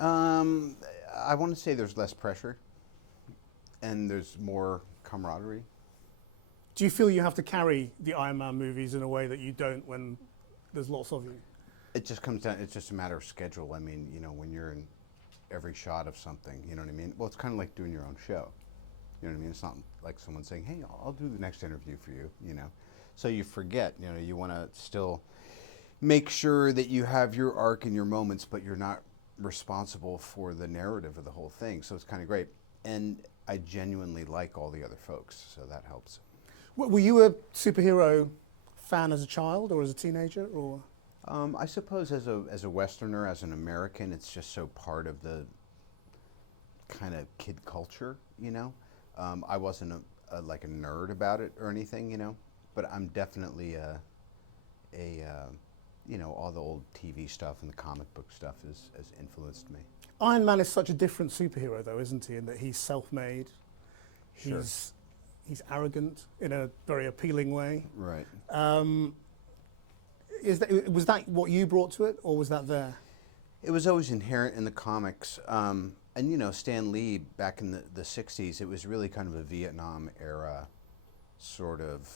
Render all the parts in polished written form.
Um, I want to say there's less pressure and there's more camaraderie. Do you feel you have to carry the Iron Man movies in a way that you don't when there's lots of you? It just comes down. It's just a matter of schedule. I mean, when you're in every shot of something, you know what I mean. Well, it's kind of like doing your own show. You know what I mean? It's not like someone saying, "Hey, I'll do the next interview for you." So you forget. You want to still make sure that you have your arc and your moments, but you're not responsible for the narrative of the whole thing. So it's kind of great. And I genuinely like all the other folks, so that helps. Were you a superhero fan as a child or as a teenager, or? I suppose as a Westerner, as an American, it's just so part of the kind of kid culture. I wasn't like a nerd about it or anything, but I'm definitely all the old TV stuff and the comic book stuff has influenced me. Iron Man is such a different superhero, though, isn't he? In that he's self-made, Sure. he's arrogant in a very appealing way. Right. Was that what you brought to it, or was that there? It was always inherent in the comics. And Stan Lee, back in the 60s, it was really kind of a Vietnam era sort of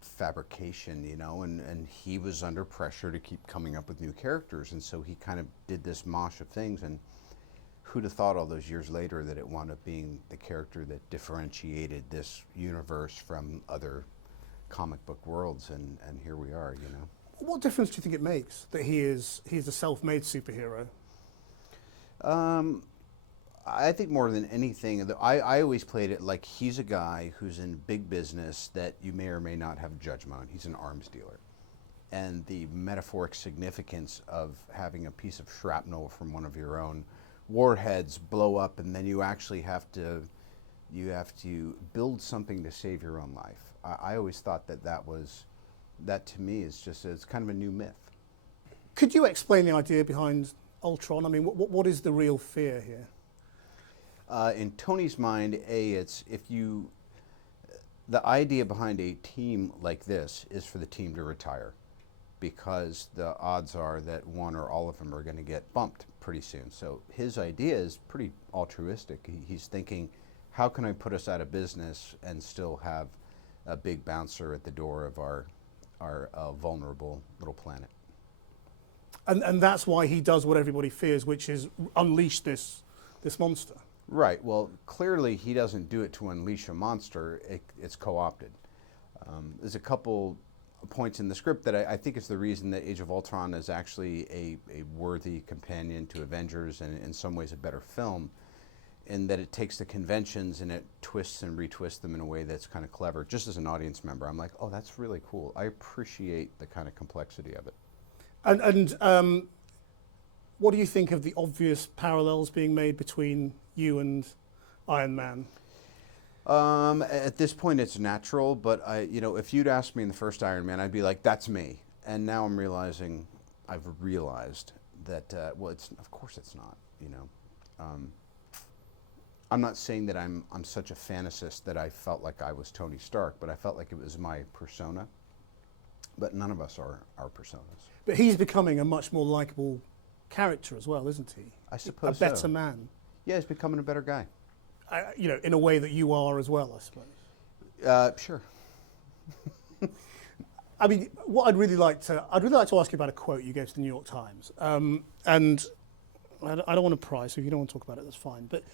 fabrication, and he was under pressure to keep coming up with new characters. And so he kind of did this mosh of things. And who'd have thought all those years later that it wound up being the character that differentiated this universe from other comic book worlds, and here we are. What difference do you think it makes that he's a self-made superhero? I think more than anything, I always played it like he's a guy who's in big business that you may or may not have judgment on. He's an arms dealer. And the metaphoric significance of having a piece of shrapnel from one of your own warheads blow up, and then you actually have to build something to save your own life. I always thought that to me it's kind of a new myth. Could you explain the idea behind Ultron? I mean, what is the real fear here? In Tony's mind, the idea behind a team like this is for the team to retire, because the odds are that one or all of them are going to get bumped pretty soon. So his idea is pretty altruistic. He's thinking, how can I put us out of business and still have a big bouncer at the door of our vulnerable little planet? And that's why he does what everybody fears, which is unleash this monster. Right. Well, clearly he doesn't do it to unleash a monster. It's co-opted. There's a couple points in the script that I think is the reason that Age of Ultron is actually a worthy companion to Avengers, and in some ways a better film, in that it takes the conventions and it twists and retwists them in a way that's kind of clever. Just as an audience member, I'm like, oh, that's really cool. I appreciate the kind of complexity of it. And what do you think of the obvious parallels being made between you and Iron Man? At this point, it's natural, but if you'd asked me in the first Iron Man, I'd be like, "That's me." And now I've realized that of course it's not. I'm not saying that I'm such a fantasist that I felt like I was Tony Stark, but I felt like it was my persona. But none of us are our personas. But he's becoming a much more likable character as well, isn't he? I suppose a better so. man. Yeah, he's becoming a better guy. In a way that you are as well, I suppose. Sure. I mean, what I'd really like to ask you about a quote you gave to the New York Times, and I don't want to pry, so if you don't want to talk about it, that's fine. But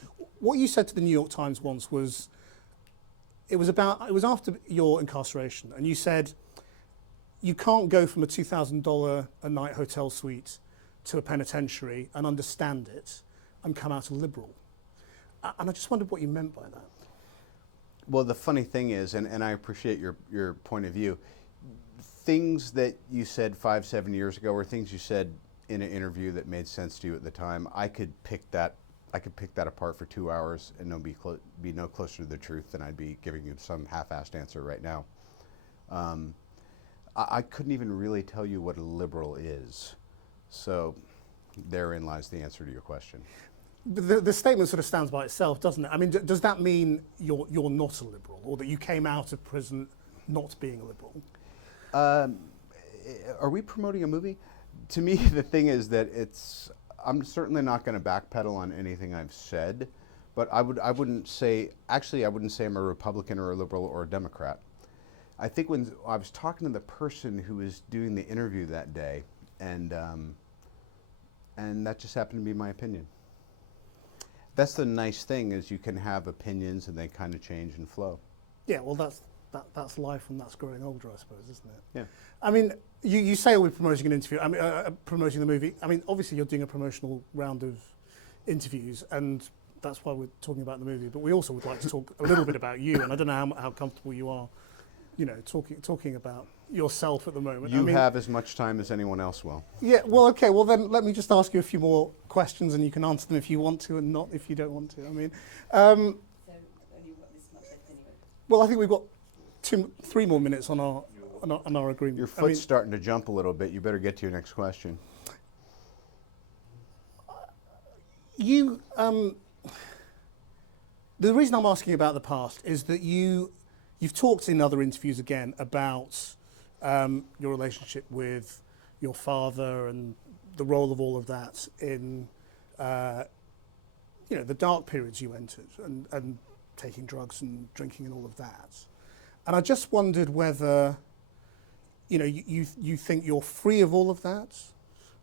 what you said to the New York Times once was, it was after your incarceration, and you said, you can't go from a $2,000 a night hotel suite to a penitentiary and understand it and come out a liberal. And I just wondered what you meant by that. Well, the funny thing is, and I appreciate your point of view, things that you said 5-7 years ago, or things you said in an interview that made sense to you at the time, I could pick that apart for 2 hours and be no closer to the truth than I'd be giving you some half-assed answer right now. I couldn't even really tell you what a liberal is. So therein lies the answer to your question. The statement sort of stands by itself, doesn't it? I mean, does that mean you're not a liberal, or that you came out of prison not being a liberal? Are we promoting a movie? To me, the thing is that I'm certainly not going to backpedal on anything I've said, but I wouldn't say, actually, I wouldn't say I'm a Republican or a liberal or a Democrat. I think when I was talking to the person who was doing the interview that day, and that just happened to be my opinion. That's the nice thing, is you can have opinions and they kind of change and flow. Yeah, well, that's life and that's growing older, I suppose, isn't it? Yeah. I mean, you say we're promoting an interview. I mean, promoting the movie. I mean, obviously you're doing a promotional round of interviews, and that's why we're talking about the movie. But we also would like to talk a little bit about you, and I don't know how comfortable you are, you know, talking about yourself at the moment. You I mean, have as much time as anyone else will. Yeah. Well, okay. Well, then let me just ask you a few more questions, and you can answer them if you want to, and not if you don't want to. I mean. So only got this much left anyway. Well, I think we've got 3 more minutes on our agreement. Your foot's starting to jump a little bit. You better get to your next question. The reason I'm asking about the past is that you've talked in other interviews again about your relationship with your father and the role of all of that in the dark periods you entered and taking drugs and drinking and all of that. And I just wondered whether, you think you're free of all of that,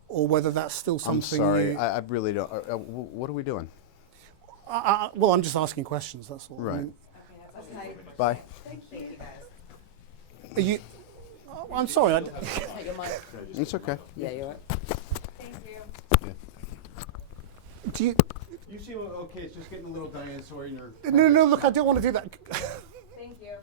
or whether that's still something. I'm sorry, I really don't. What are we doing? Well, I'm just asking questions. That's all. Right. I mean, Okay. Bye. Thank you guys. are you? I'm sorry. Take your mic. It's okay. Yeah, you're right. Thank you. Do you? You seem okay. It's just getting a little dinosaur in your. No. Look, I don't want to do that. Thank you.